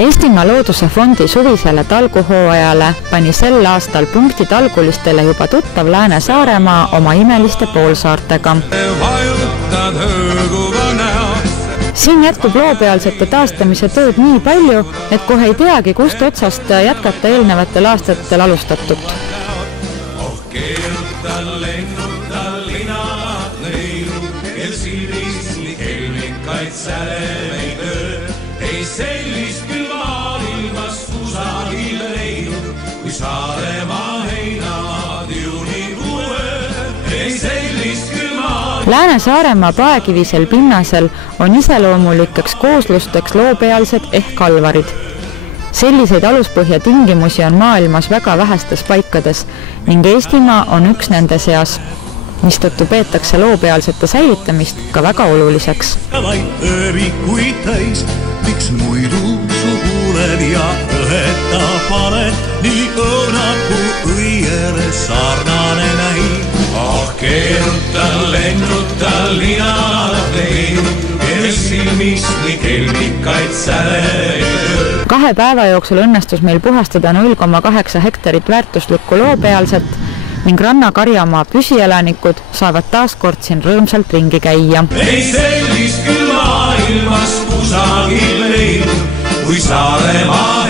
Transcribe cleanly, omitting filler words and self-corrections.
Eestimaa Looduse Fondi suvisele talguhooajale pani sel aastal punkti talgulistele juba tuttav Lääne-Saaremaa oma imeliste poolsaartega. Siin jätkub loopealsete taastamise tööd nii palju, et kohe ei teagi, kust otsast jätkata eelnevatel aastatel alustatut. Ei sellist küll maailmas kusagil leidnud, kui Saaremaa heinamaad juunikuue. Ei sellist küll maailmas. Lääne-Saaremaa paekivisel pinnasel on iseloomulikeks kooslusteks loopealsed ehk kalvarid. Selliseid aluspõhja tingimusi on maailmas väga vähestes paikades ning Eestimaa on üks nende seas, mistõttu peetakse loopealsete säilitamist ka väga oluliseks. Miks muidu suhuled ja õheta paned, nii õunapuu õiele sarnane näib. Keerutan, lennutan, linad leidnud, kes silmist nii kelmikaid säleid. 2 päeva jooksul õnnestus meil puhastada 0,8 hektarit väärtuslikku loopealset ning Ranna-Karjamaa püsielanikud saavad taaskord siin rõõmsalt ringi käia. Ei sellist küll maailmas kusagil leidnud, kui Saaremaa